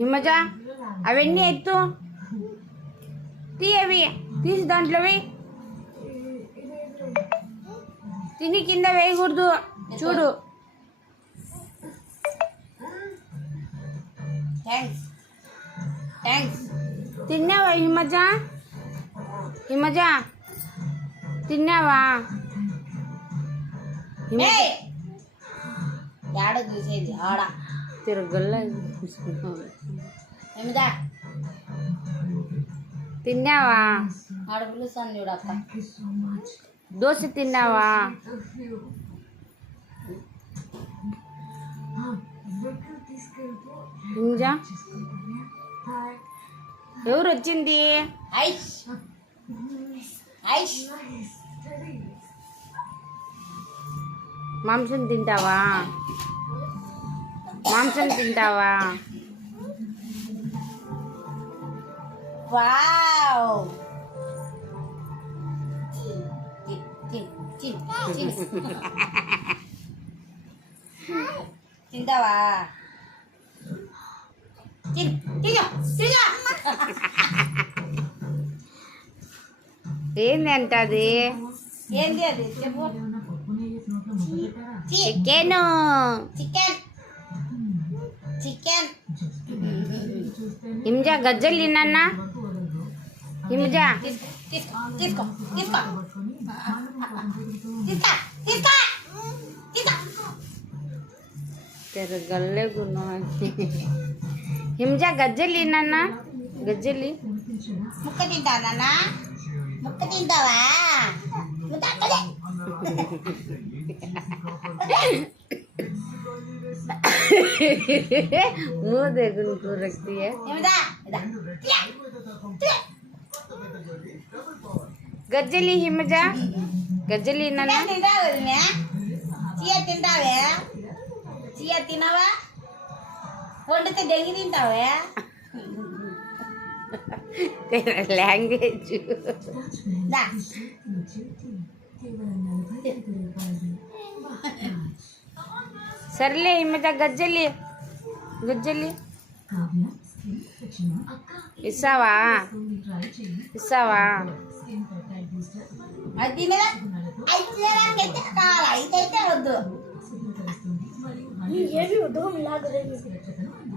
హిమజ అవన్నీ ఎత్తు తీయవి తీసి దాంట్లో వేయి తిని కింద వేయకూడదు చూడు తిన్నావా హిమజ హిమజ తిన్నావా ఆడ చూసేది ఆడ తిరగల్ల తిన్నావా ఆడ పిలుస్తాను చూడక్క దోశ తిన్నావా హిమజ ఎవరు వచ్చింది ఐష్ ఐష్ మాంసం తింటావా మాంసం తింటావా వావ్ తింటావా ఏంది అంట అది ఏంది అది చెప్పు చికెన్ చికెన్ చికెన్ హిమజ గజ్జలు తిన్నా హిమజ తీసుకో తీసుకో తీసుకో తీసుకో తీసుకో తీసుకో తిరగల్లే గున్నా హిమజ గజ్జలు తిన్నా గజ్జలి ముక్క తింటావా ముక్క తింటావా मुँह देख उनको रखती है गज्जली हिमजा गज्जली नन्ना चिया తింటావే చియా తినవా వండితే దెంగి తింటావే लैंग्वेज सरले हिमजा गज्जली गज्जली ఇస్తావా ఇస్తావా అది అయితే కావాలి అయితే వద్దు